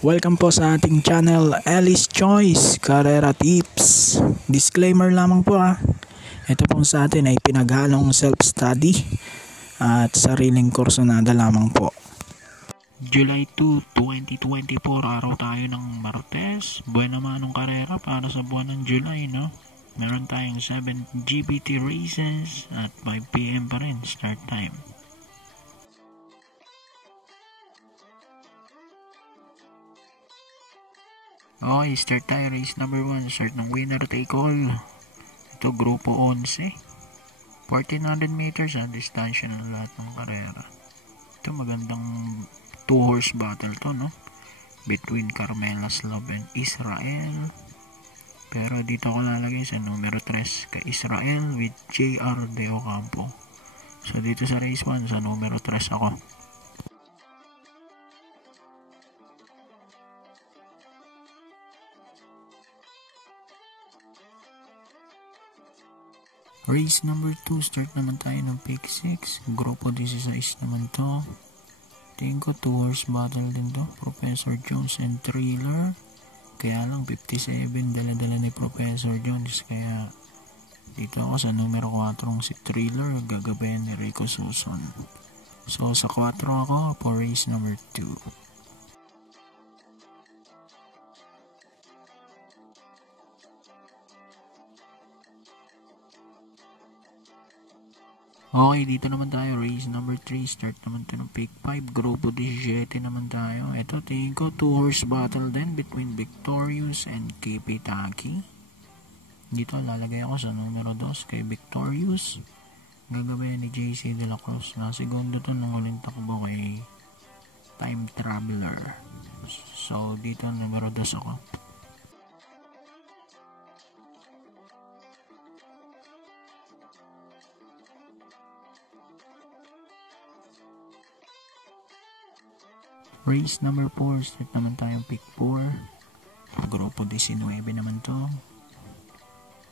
Welcome po sa ating channel, Alice Choice Carrera Tips. Disclaimer lamang po Ito po sa atin ay pinaghalong self-study at sariling kursunada lamang po. July 2, 2024, araw tayo ng Martes. Buwan naman ng karera para sa buwan ng July, no? Meron tayong 7 GBT races at 5 PM pa rin start time. Okay, start tayo. Race number 1. Start ng winner take all. Ito, grupo 11. 1400 meters distansya ng lahat ng karera. Ito, magandang 2-horse battle to, no? Between Carmela Slav and Israel. Pero dito ako lalagay sa numero 3 kay Israel with JR De Ocampo. So, dito sa race 1, sa numero 3 ako. Race number 2, start naman tayo ng pick 6. Grupo 16 naman to. Tingin ko 2-horse battle din to. Professor Jones and Thriller. Kaya lang 57 dala-dala ni Professor Jones. Kaya dito ako sa numero 4 si Thriller. Gagabayan ni Rico Suson. So sa 4 ako for race number 2. Okay, dito naman tayo, race number 3, start naman tayo ng pick 5, grupo 17 naman tayo. Ito, tingin ko 2-horse battle din between Victorious and KP Taki. Dito, lalagay ako sa numero 2 kay Victorious. Gagabayan ni JC De La Cruz. Segundo to nung uling takbo kay Time Traveler. So, dito, numero 2 ako. Race number 4, start naman tayong pick 4. Grupo 19 naman to.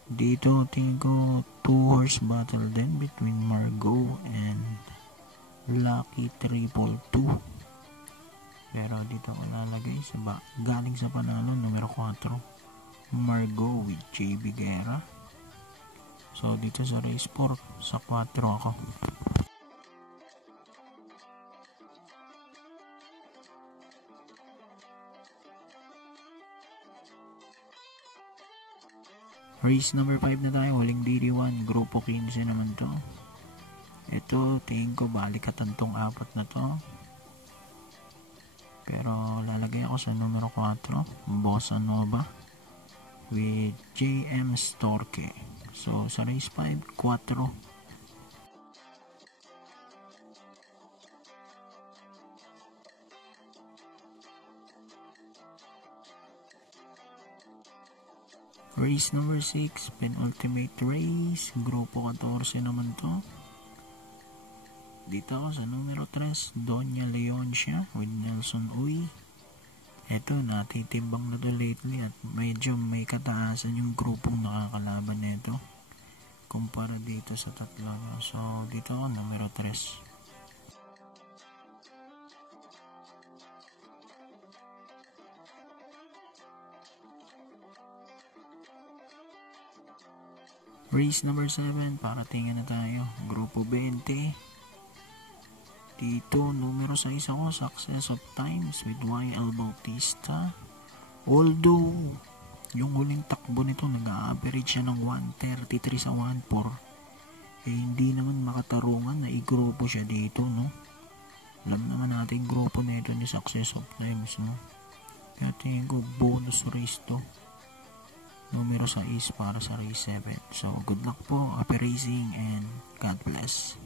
Dito, tingin ko 2-horse battle din between Margot and Lucky 222. Pero dito ko lalagay sa galing sa panalo, numero 4. Margot with JB Guerra. So, dito sa race 4, sa 4 ako. Race number 5 na tayo, huling DD1, grupo 15 naman to. Ito, tingin ko balikatan tong 4 na to. Pero lalagay ako sa numero 4, Bossa Nova with JM Storke. So sa race 5, 4. Race number 6, penultimate race, grupo 14 naman to. Dito ako sa numero 3, Doña Leoncia with Nelson Uy. Ito, natitimbang na to lately at medyo may kataasan yung grupong nakakalaban nito kumpara dito sa tatlo. So, dito ako numero 3. Race number 7, para tingin na tayo. Grupo 20. Dito, numero 6 ako, Success of Times with YL Bautista. Although, yung huling takbo nito, nag-a-average siya ng 133 sa 1.4. Hindi naman makatarungan na i-grupo siya dito, no? Alam naman natin grupo na ito ni Success of Times, no? Kaya tingin ko, bonus race to. Numero 6 para sa race 7. So, good luck po, happy racing, and God bless.